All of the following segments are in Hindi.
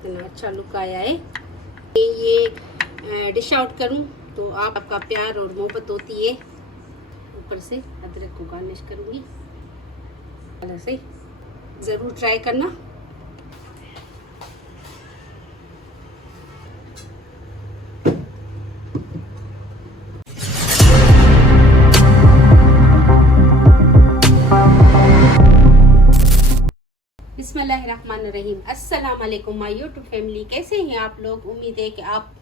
इतना अच्छा लुक आया है। ये डिश आउट करूं तो आपका प्यार और मोहब्बत होती है। ऊपर से अदरक को गार्निश करूंगी, ऐसे ज़रूर ट्राई करना। बिस्मिल्लाहिर्रहमानिर्रहीम। अस्सलाम वालेकुम माय यूट्यूब फैमिली, कैसे हैं आप लोग? उम्मीद है कि आप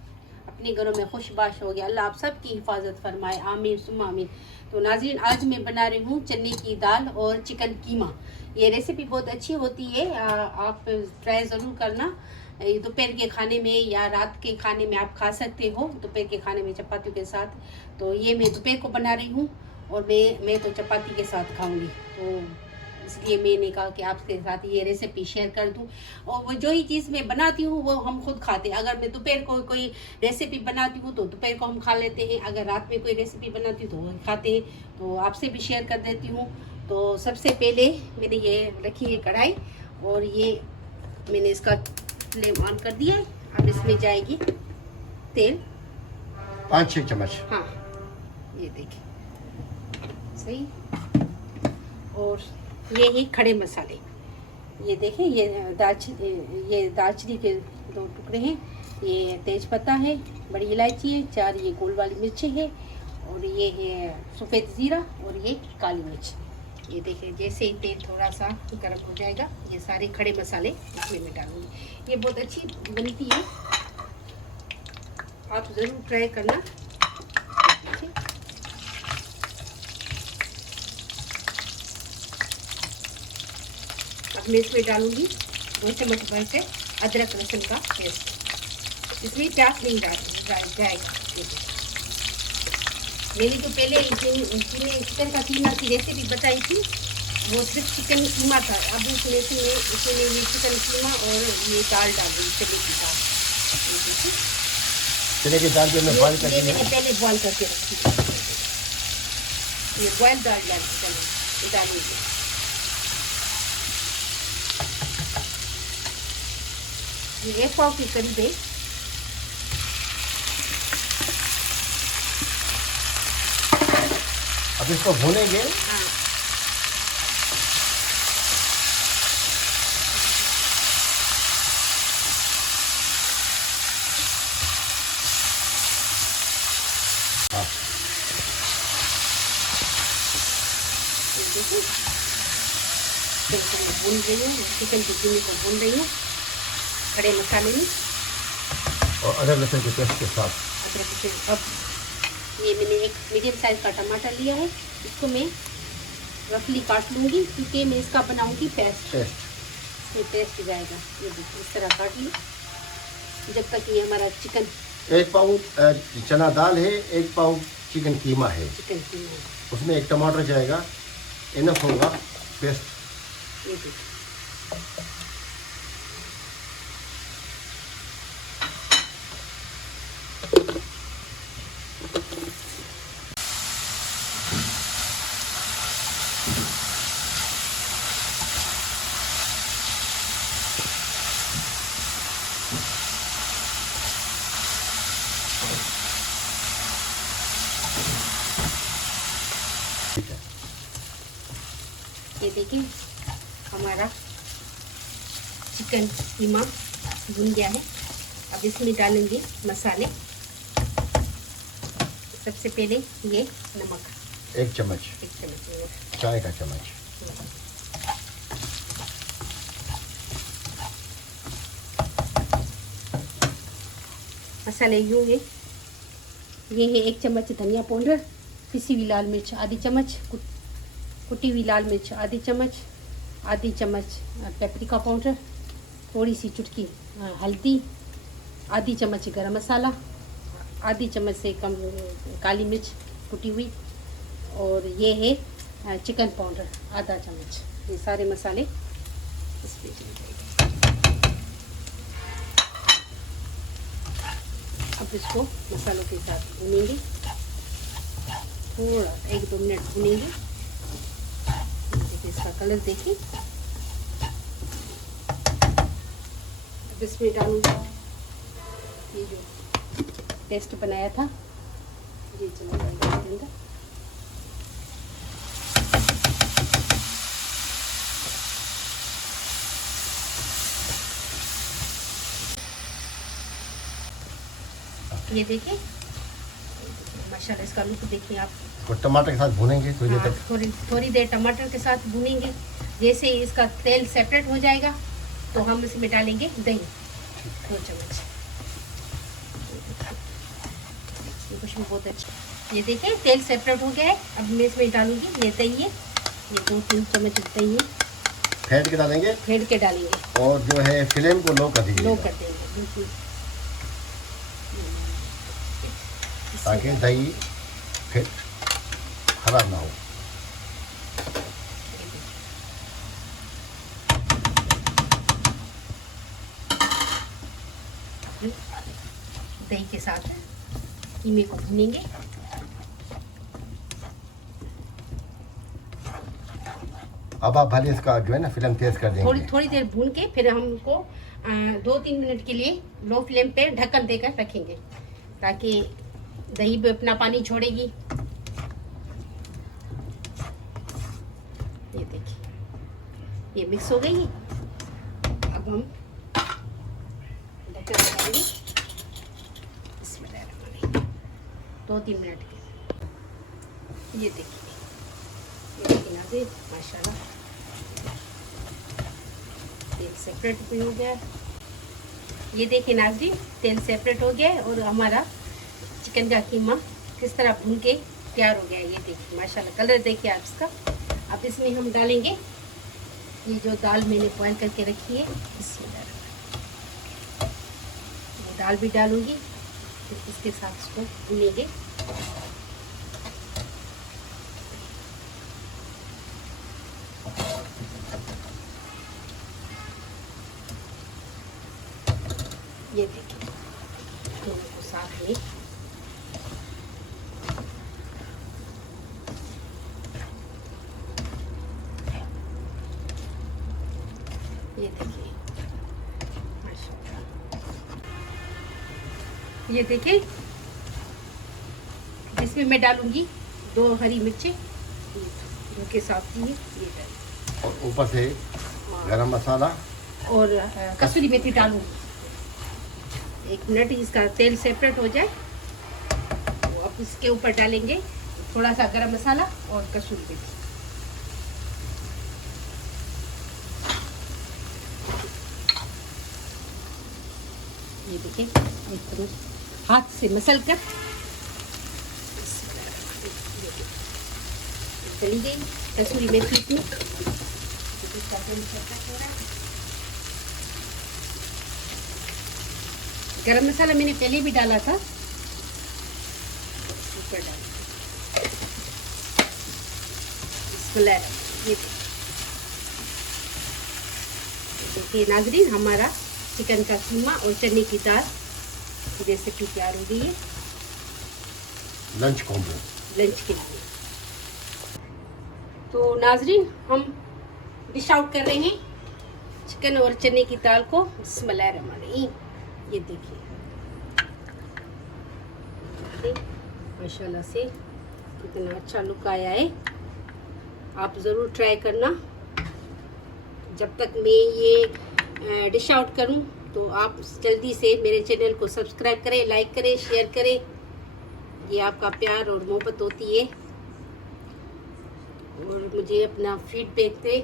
अपने घरों में खुशबाश हो गया। अल्लाह आप सब की हिफाजत फरमाए, आमीन सुम्मा आमीन। तो नाज़रीन, आज मैं बना रही हूँ चने की दाल और चिकन कीमा। ये रेसिपी बहुत अच्छी होती है, आप ट्राई ज़रूर करना। ये दोपहर के खाने में या रात के खाने में आप खा सकते हो, दोपहर के खाने में चपातियों के साथ। तो ये मैं दोपहर को बना रही हूँ और मैं तो चपाती के साथ खाऊँगी, तो इसलिए मैंने कहा कि आपके साथ ये रेसिपी शेयर कर दूं। और वो जो ही चीज़ मैं बनाती हूँ वो हम खुद खाते हैं। अगर मैं दोपहर को कोई रेसिपी बनाती हूँ तो दोपहर को हम खा लेते हैं, अगर रात में कोई रेसिपी बनाती हूँ तो वो खाते हैं। तो आपसे भी शेयर कर देती हूँ। तो सबसे पहले मैंने ये रखी है कढ़ाई, और ये मैंने इसका फ्लेम ऑन कर दिया है। अब इसमें जाएगी तेल 5-6 चम्मच। हाँ, ये देखिए सही। और ये ही खड़े मसाले, ये देखें, ये दालचीनी के 2 टुकड़े हैं, ये तेज पत्ता है, बड़ी इलायची है, 4 ये गोल वाली मिर्चें हैं, और ये है सफ़ेद ज़ीरा, और ये काली मिर्च। ये देखें, जैसे ही तेल थोड़ा सा गर्म हो जाएगा ये सारे खड़े मसाले इसमें मैं डालूँगी। ये बहुत अच्छी बनती है, आप ज़रूर ट्राई करना। अब मैं इसमें डालूंगी 2 चम्मच भर से अदरक लहसुन का पेस्ट। इसमें प्याज नहीं जाएगा। मैंने जो पहले चिकन का कीमा की रेसिपी बताई थी वो सिर्फ चिकन कीमा था। अब इसमें ये चिकन कीमा और ये दाल डाल दूँगी, चने की दाल। चने की दाल जो मैं बॉयल करके मैंने पहले बॉयल करके रखी थी, ये बॉयल दाल डालूंगी। ये 1 पाव के करीब है। अब इसको भूनेंगे। हाँ, भून रही हूँ, चिकन की कीमे को भून रही हूँ खड़े मसाले में और अदरक लहसुन के पेस्ट के साथ। अदरक से। अब ये मैंने एक मीडियम साइज़ का टमाटर लिया है, इसको मैं रफली काट लूँगी क्योंकि मैं इसका बनाऊँगी पेस्ट। ये पेस्ट जाएगा, ये देखिए इस तरह काट ली जब तक ये हमारा चिकन। 1 पाव चना दाल है, 1 पाव चिकन कीमा है, चिकन कीमा उसमें 1 टमाटर जाएगा, इनफ होगा पेस्ट। ये देखिए ये देखिए हमारा चिकन कीमा भुन गया है। अब इसमें डालेंगे मसाले। सबसे पहले ये नमक 1 चम्मच, 1 चम्मच चाय का चम्मच। मसाले यूँ है। ये है 1 चम्मच धनिया पाउडर, पिसी हुई लाल मिर्च आधी चम्मच, कुटी हुई लाल मिर्च आधी चम्मच, आधी चम्मच पेपरिका पाउडर, थोड़ी सी चुटकी हल्दी, आधी चम्मच गरम मसाला, आधी चम्मच से कम काली मिर्च कुटी हुई, और ये है चिकन पाउडर आधा चम्मच। ये सारे मसाले इसमें। अब इसको मसालों के साथ भूनेंगे, थोड़ा 1-2 मिनट भूनेंगे। देखिए इसका कलर देखिए, इसमें डालूंगी ये जो पेस्ट बनाया था, ये चला जाएगा इसके अंदर। ये देखिए माशाल्लाह इसका लुक देखिए आप। और टमाटर के साथ भूनेंगे थोड़ी देर हाँ, तक। थोड़ी देर टमाटर के साथ भूनेंगे। जैसे ही इसका तेल सेपरेट हो जाएगा तो हम इसमें डालेंगे दही 2 चम्मच। ये खुशबू बहुत अच्छी। ये देखिए तेल सेपरेट हो गया है। अब मैं इसमें डालूंगी ये दही है, ये 2-3 चम्मच दही है, फेंट के डालेंगे फेंट के डालेंगे और जो है फ्लेम को लो कर लो दीजिए कर देंगे बिल्कुल, ताकि दही फिर खराब ना हो। दही के साथ कीमे को भूनेंगे। अब आप भले इसका जो है ना फ्लेम तेज कर देंगे। थोड़ी देर भून के फिर हमको 2-3 मिनट के लिए लो फ्लेम पे ढक्कन देकर रखेंगे ताकि दही भी अपना पानी छोड़ेगी। ये देखिए ये मिक्स हो गई। अब हम ढक्कन लगाएंगे इसमें 2-3 मिनट के। ये देखिए नाज़रीन माशाल्लाह तेल सेपरेट भी हो गया। ये देखिए नाज़रीन तेल सेपरेट हो गया है और हमारा चिकन का कीमा किस तरह भून के तैयार हो गया है। ये देखिए माशाल्लाह कलर देखिए आप इसका। अब इसमें हम डालेंगे ये जो दाल मैंने बॉयल करके रखी है, इसमें दाल भी डालूंगी, फिर इसके साथ इसको भूनेंगे। ये देखिए दोनों को साथ में ये देखिए माशाल्लाह। ये देखिए इसमें मैं डालूंगी 2 हरी मिर्चें उनके साथ ही ये डाल और ऊपर से गरम मसाला और कसूरी मेथी डालूंगी। 1 मिनट इसका तेल सेपरेट हो जाए तो अब इसके ऊपर डालेंगे थोड़ा सा गरम मसाला और कसूरी मेथी। ये देखिए एक तरह हाथ से मसल कर चली गई कसूरी मेथी इसमें। गरम मसाला मैंने पहले भी डाला था, ऊपर डाल ये देखिए नाज़रीन हमारा चिकन का कीमा और चने की दाल की रेसिपी तैयार हो गई है लंच कॉम्बो लंच के लिए। तो नाज़रीन हम डिश आउट कर रहे हैं चिकन और चने की दाल को। बिस्मिल्लाहिर्रहमानिर्रहीम। ये देखिए माशाल्लाह से कितना अच्छा लुक आया है। आप ज़रूर ट्राई करना। जब तक मैं ये डिश आउट करूं तो आप जल्दी से मेरे चैनल को सब्सक्राइब करें, लाइक करें, शेयर करें। ये आपका प्यार और मोहब्बत होती है और मुझे अपना फीडबैक दे,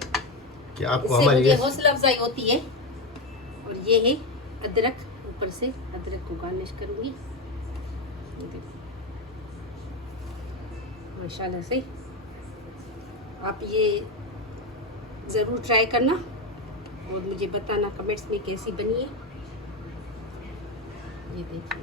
कि आपको इससे हमारी मुझे हौसला अफजाई होती है। और ये है अदरक, ऊपर से अदरक को गार्निश करूँगी माशाल्लाह से। आप ये ज़रूर ट्राई करना और मुझे बताना कमेंट्स में कैसी बनी है। ये देखिए